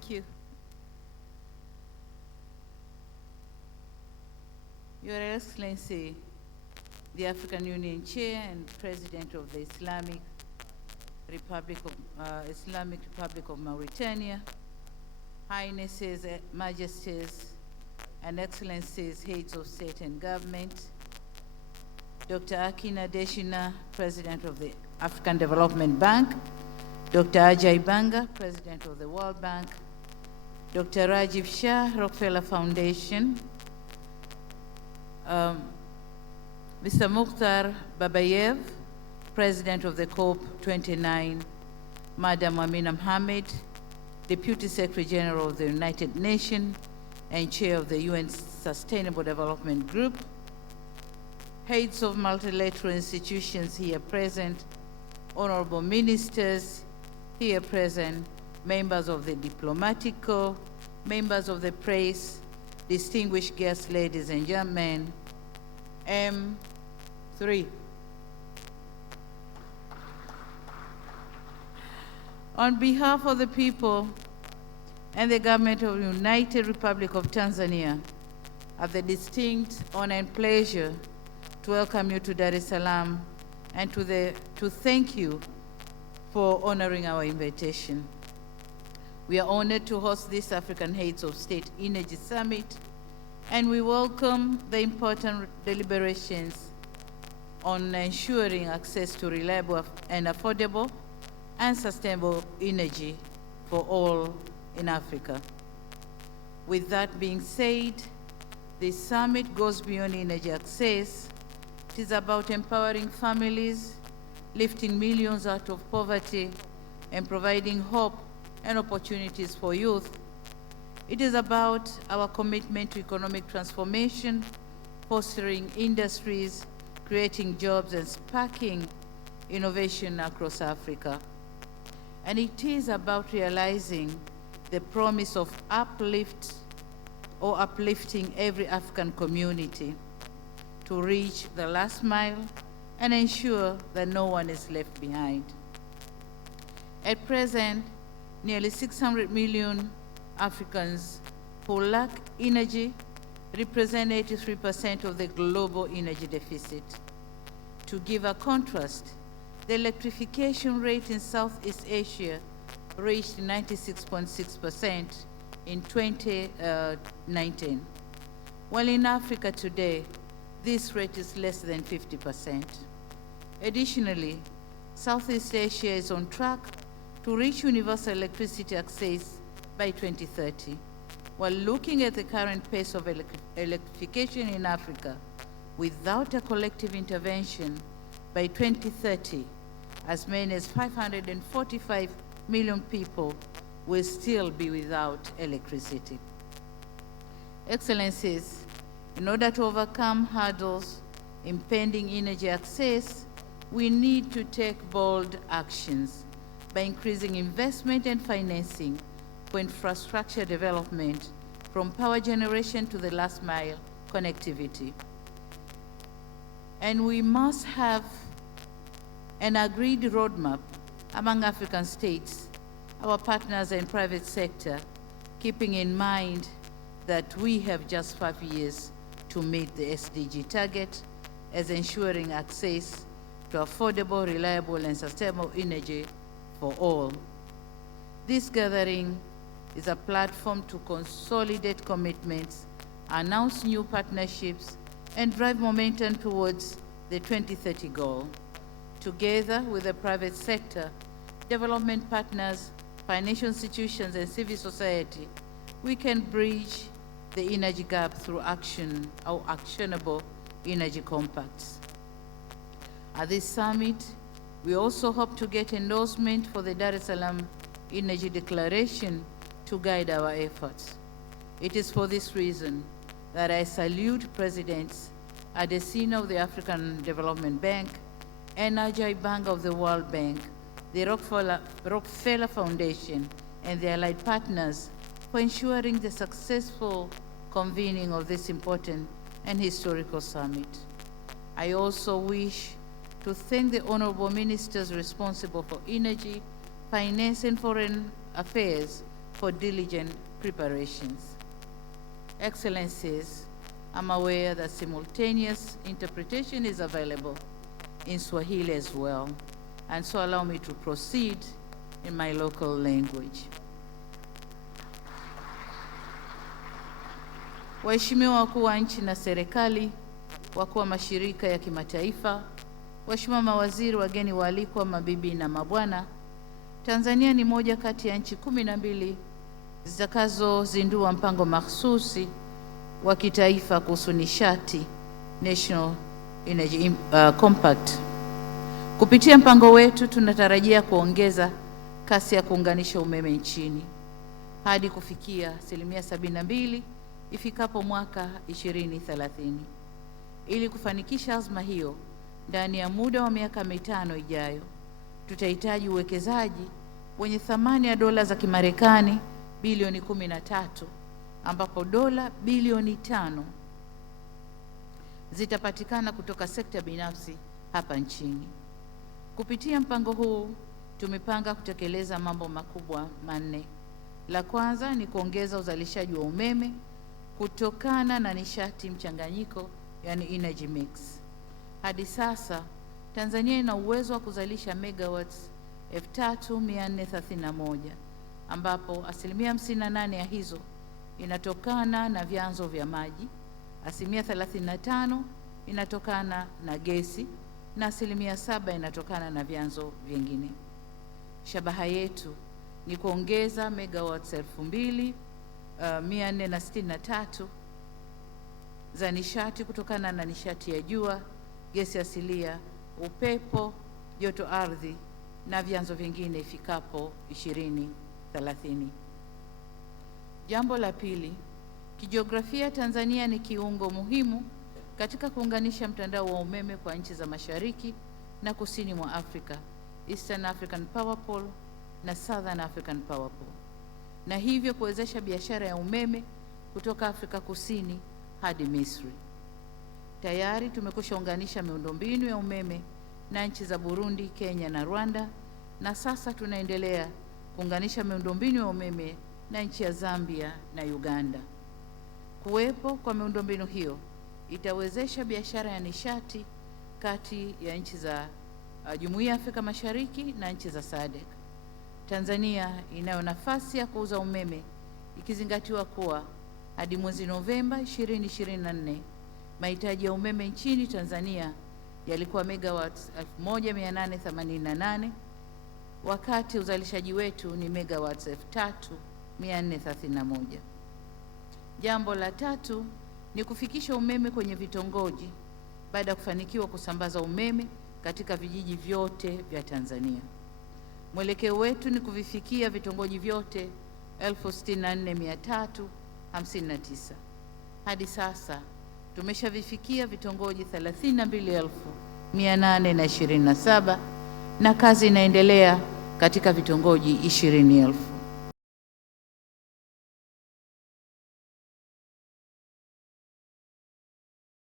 Thank you. Your Excellency, the African Union Chair and President of the Islamic Republic of Mauritania, Highnesses, Majesties, and Excellencies, Heads of State and Government, Dr. Akina Deshina, President of the African Development Bank, Dr. Ajay Banga, President of the World Bank, Dr. Rajiv Shah, Rockefeller Foundation, Mr. Mukhtar Babayev, President of the COP29, Madam Amina Mohamed, Deputy Secretary General of the United Nations and Chair of the UN Sustainable Development Group, heads of multilateral institutions here present, honorable ministers here present, members of the diplomatic corps, members of the press, distinguished guests, ladies and gentlemen. M3. On behalf of the people and the government of the United Republic of Tanzania, I have the distinct honor and pleasure to welcome you to Dar es Salaam and to thank you for honoring our invitation. We are honored to host this African Heads of State Energy Summit, and we welcome the important deliberations on ensuring access to reliable and affordable and sustainable energy for all in Africa. With that being said, this summit goes beyond energy access. It is about empowering families, lifting millions out of poverty, and providing hope and opportunities for youth. It is about our commitment to economic transformation, fostering industries, creating jobs, and sparking innovation across Africa. And it is about realizing the promise of uplifting every African community to reach the last mile and ensure that no one is left behind. At present, nearly 600 million Africans who lack energy represent 83% of the global energy deficit. To give a contrast, the electrification rate in Southeast Asia reached 96.6% in 2019, while in Africa today, this rate is less than 50%. Additionally, Southeast Asia is on track to reach universal electricity access by 2030. While looking at the current pace of electrification in Africa, without a collective intervention, by 2030, as many as 545 million people will still be without electricity. Excellencies, in order to overcome hurdles impeding energy access, we need to take bold actions by increasing investment and financing for infrastructure development, from power generation to the last mile connectivity. And we must have an agreed roadmap among African states, our partners and private sector, keeping in mind that we have just 5 years to meet the SDG target, as ensuring access to affordable, reliable, and sustainable energy for all. This gathering is a platform to consolidate commitments, announce new partnerships, and drive momentum towards the 2030 goal. Together with the private sector, development partners, financial institutions, and civil society, we can bridge the energy gap through actionable energy compacts. At this summit, we also hope to get endorsement for the Dar es Salaam Energy Declaration to guide our efforts. It is for this reason that I salute Presidents Adesina of the African Development Bank and Ajay Banga of the World Bank, the Rockefeller Foundation, and the allied partners for ensuring the successful convening of this important and historical summit. I also wish to thank the honorable ministers responsible for energy, finance, and foreign affairs for diligent preparations. Excellencies, I'm aware that simultaneous interpretation is available in Swahili as well, and so allow me to proceed in my local language. Waheshimiwa wakuu wa nchi na serikali, wakuu wa mashirika ya kimataifa, waheshimiwa mawaziri, wageni waalikwa, mabibi na mabwana, Tanzania ni moja kati ya nchi 12 zitakazozindua mpango mahsusi wa kitaifa kuhusu nishati, National Energy Compact. Kupitia mpango wetu tunatarajia kuongeza kasi ya kuunganisha umeme nchini hadi kufikia 72% ifikapo mwaka 2030. Ili kufanikisha azma hiyo, ndani ya muda wa miaka 5 ijayo, tutahitaji uwekezaji wenye thamani ya dola za Kimarekani bilioni 13, ambapo dola bilioni 5 zitapatikana kutoka sekta binafsi hapa nchini. Kupitia mpango huu tumepanga kutekeleza mambo makubwa 4. La kwanza ni kuongeza uzalishaji wa umeme kutokana na nishati mchanganyiko, yani energy mix. Hadi sasa Tanzania ina uwezo wa kuzalisha megawatts 3431, ambapo 58% ya hizo inatokana na vyanzo vya maji, 35% inatokana na gesi na 7% inatokana na vyanzo vingine. Shabaha yetu ni kuongeza megawatts 2463 za nishati kutokana na nishati ya jua, gesi asilia, upepo, joto ardhi na vyanzo vingine ifikapo 2030. Jambo la pili, kijiografia Tanzania ni kiungo muhimu katika kuunganisha mtandao wa umeme kwa nchi za Mashariki na Kusini mwa Afrika, Eastern African Power Pool na Southern African Power Pool, na hivyo kuwezesha biashara ya umeme kutoka Afrika Kusini hadi Misri. Tayari tumekwishaunganisha miundombinu ya umeme na nchi za Burundi, Kenya na Rwanda, na sasa tunaendelea kuunganisha miundombinu ya umeme na nchi ya Zambia na Uganda. Kuwepo kwa miundombinu hiyo itawezesha biashara ya nishati kati ya nchi za Jumuiya ya Afrika Mashariki na nchi za SADC. Tanzania inayo nafasi ya kuuza umeme ikizingatiwa kuwa hadi mwezi Novemba 2024 mahitaji ya umeme nchini Tanzania yalikuwa megawatts 1888, wakati uzalishaji wetu ni megawatts 3431. Jambo la tatu ni kufikisha umeme kwenye vitongoji baada ya kufanikiwa kusambaza umeme katika vijiji vyote vya Tanzania. Mwelekeo wetu ni kuvifikia vitongoji vyote 64359. Hadi sasa tumeshavifikia vitongoji 32827 na kazi inaendelea katika vitongoji 20,000.